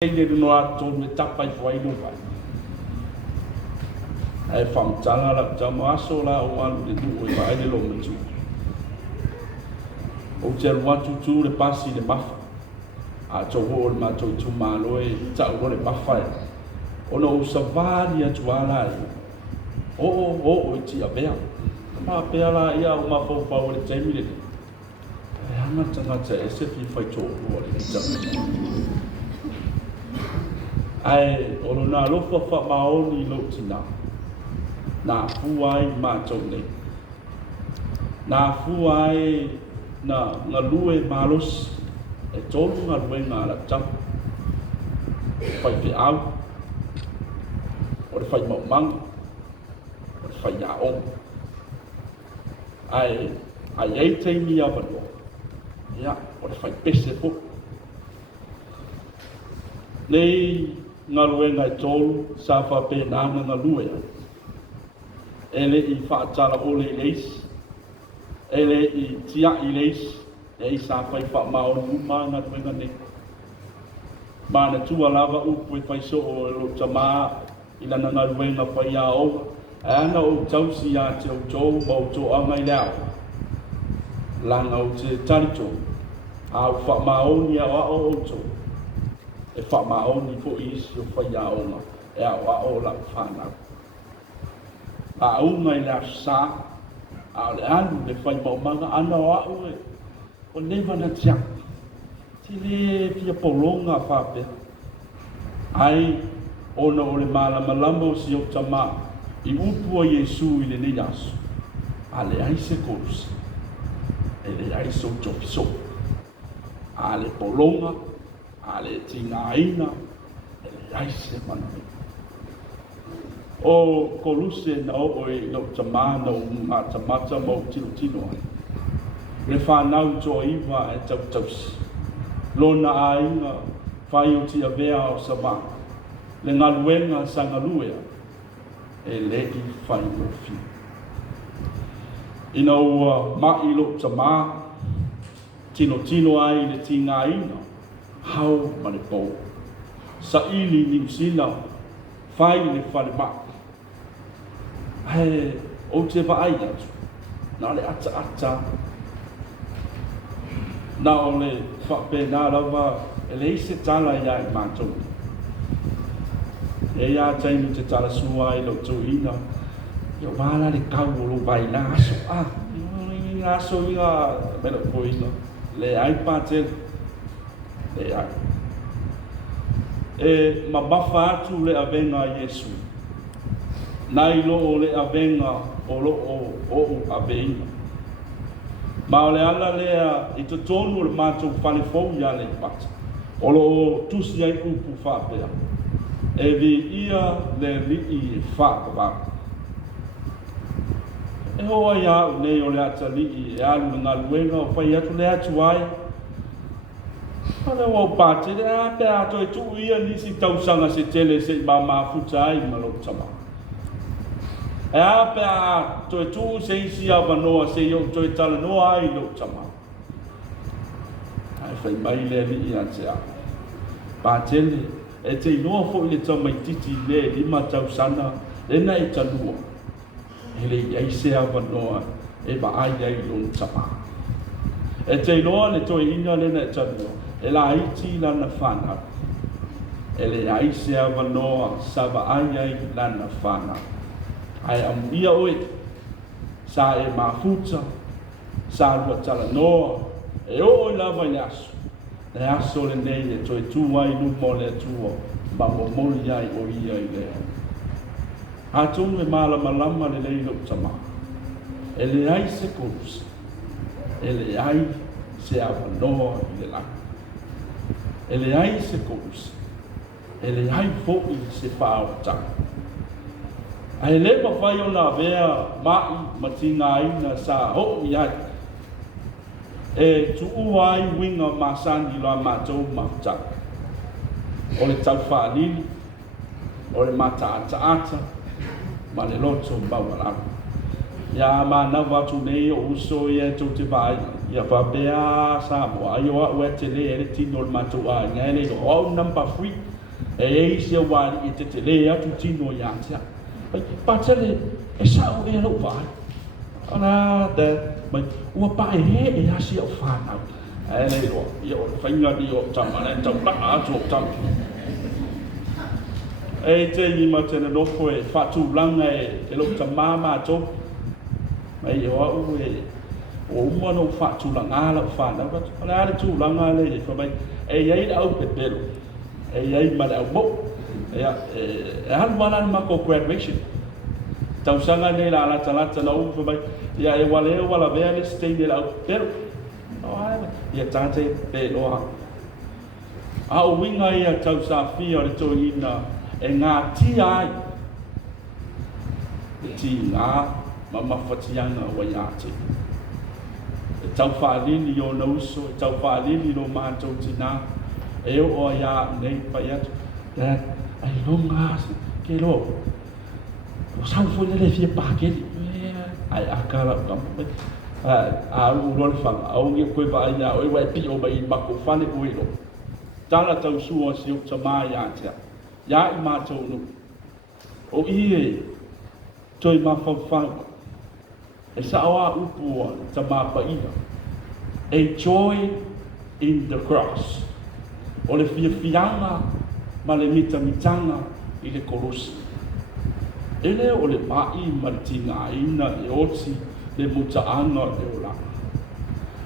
le no ato me tapai fai no vai ai fam tala la tama aso la o alu de tu e vai le lo metu o te watu tu le pasi le mafa a to ho ma to tu malo e ta o le mafa o no savani a tuala o ti a bea ma bea la ia o ma fo fa o le temi le e ana tanga te e se fi fai to o le tama ai o na lofa fa maoni lo tina na fuai ma tone na fuai na lue malos e tolu na lue na la tap fai fi au o fai mo mang o fai ya o ai te mi ava no ya o fai pese po nei nga lue ngai tolu sa fa pe na nga lue ele I fa tala o le leis ele I tia I leis e sa fa fa ma o ma nga lue nga ne ma na tua lava u pu fa so o lo tama ila nga lue nga fa ya o ana o tau si ya te o jo o jo a ngai la la nga o te tanto a fa ma o ni a o jo e fa maoni fo isi o fa ia ona e a o la fana a unga I la sa a le anu le fai maumanga ana o au e o neva na tia ti le pia polonga fa pe ai ona o le malama o si o tama I upu a Yesu I le ne yasu a le ai se kous e le ai so jopiso a le polonga ale tinga ina ele ai se mana o koluse na o no tamana o ma tamata mo tino ai le fa nau to iva e tau lona ainga fai o tia vea o sama le ngaluenga sangaluea e le I fai o fi ina o ma I lo tama tino ai le tinga ina hau mane po sa ili ni sina fai le fale ma ai o te va ai na le ata na o le fa pe na lava ele se tala ya I mato e ya tai ni te tala sua I lo to ina yo mala le kau lo vai na so na so ia me lo poina le ai patel e ma bafa atu le avenga Yesu nai lo o le avenga o lo o avenga ma o le ala lea I to tonu le matou fale fou ya le pata o lo tusi ai upu whapea e vi ia le lii whakaba e hoa ia o nei o le ata lii e alu ngā luenga o whai atu le atu ai Ana o pate le a pe a to tu ia ni si tau sanga se tele se ma futa ai ma lo tama. E a pe a to tu se si ava no se yo to tala no ai lo tama. Ai fai mai le ni ia se a. Patele e te no fo le tama titi le li ma tau sana le na I tanua. Ele ai se ava no e ba ai ai lo tama. E te no le to ina le na tanua. E la iti lana whana. E le aise a wanoa sava ai lana whana. Ai amia oe, sa e mafuta, sa lua tala noa, e o lava I aso. E aso le nei e toi tuai numo le tua, ma mo moli ai o ia I lea. A tonu e malama le leilo tama. E le aise kousa. E le ai se a wanoa I le laka. Ele ai se kous. Ele ai fo'i se whaota. Ai le pa whai o na vea mai matinga ina sa ho I ai. E tu uai winga masani loa matou mafta. O le tau whaalili. O le mata ata. Ma le loto bawalaku. Ia mana watu nei o uso ia tau te vai. Ia whapea sa moa. Ia wa ue te le ele tino le matua. Ia ele o number 3. E sia wali I te le atu tino ia tia. Patele e sao e lo vai. Ana mai ua pa e hasi o whanau. E le o, i o whainga ni o tama, ne tau paa atu o tama. E te ni ma tena loko e whatu langa e lo tama ma to. Mai o au o umano whatu langa ala o whanau. Ana ale tu langa le e whamai. E iei au pe pelo. E iei ma le au mo. E halu wana ni mako graduation. Tau sanga nei la lata na ufa mai. Ia e wala vea le stay nei la au pero. Ia tate pe loa. A o winga ia tau sa fia le to ina e ngā ti ai. E ti ngā ma mawhatianga wa iate. E tau whaalili o na uso, e tau whaalili no mātou tina. E o ia nei pai atu. Dad, ai longa ke lo. O sau foi le fia pakeli. Ai akala kampe. A urol fang, au nge koe pa ina, oi wai pi o mai mako whane uilo. Tala tau sua si o tama ia tia. Ia I mātou nu. O ie, toi ma whau. E sa awa upua tama pa ina. A joy in the cross. O le fia fianga, ma le mitanga I le korosi. Ele o le mai ma le tinga ina e oti le mutaanga le ola.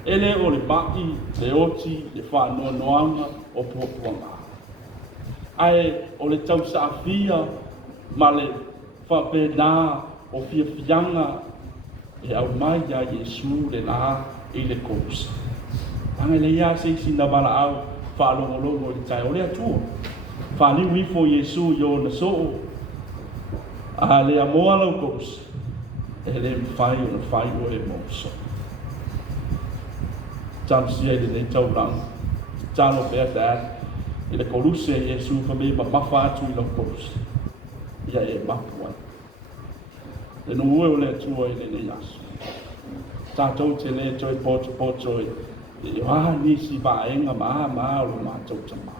Ele o le mai, le oti, le whanoanoanga o puapuanga. Ai o le tau saafia ma le whapena o fiafianga e au mai a Yesu le la I le kousa. Anga le ia se sina wala au whalongolongo I tai o le atua. Whaliu ifo Yesu I o na soo. A le amoa lau kousa. E le mwhai o na whai o e mousa. Tamsia I le tau rang. Talo pea dad. I le koruse Yesu whame ma mawha atu I lau kousa. Ia e mapuan. Le no ue o le atua I le ne yasu. Tātou te le toi poto I nisi vaenga maa o lo mātou tama.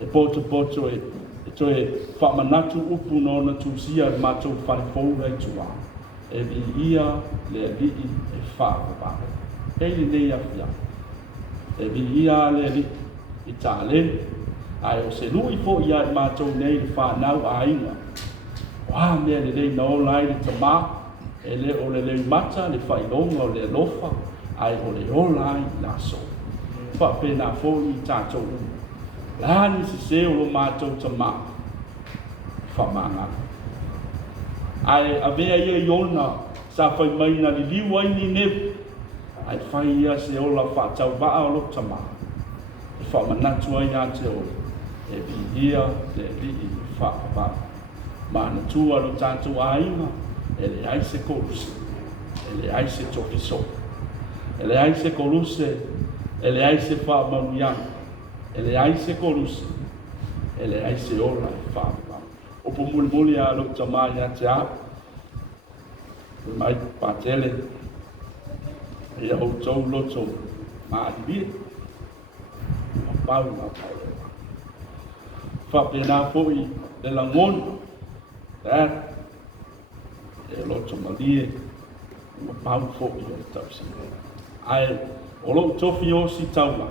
E poto e toi whamanatu upu no na tūsia mātou wharepoura I tua. E vi ia le alii e whaapapare. Hei le nei awhia. E vi ia le alii I tāle. Ai o se lui po ia I mātou nei le whanau a inga. Wā mea le nei na o lai le tama. E le o le mata le whailonga o le alofa. Ai o le o lai na so. Whapena fōi tātou u. Lani se o lo mātou tama. Whamanga. Ai a vea ia iona sa whai mai na li liwa I ni nevu. Ai whai ia se o la whatau waa o lo tama. E whamanatu ai a te o. E vi ia le li I whaapa. Mana tua lo tātou a inga. E le aise koruse. E le aise tokiso. E le aise koruse. E le aise whaamaruianga. E le aise koruse. E le aise ola I whaapa. Opo muli a lo tamai a te a. Mai patele. E au tau loto. Ma adibir. Ma pau na pau. Whapena fōi le langonu. Dad. E loto malie. Ma pau fōi o tausi. Ai, o lo tofi o si taula.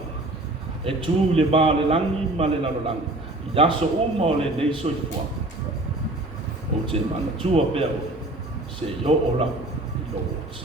E tū le mā le langi ma le lalolangi. I aso uma o le neiso I fua. O te mana tua peo, se yo o la I lo oti.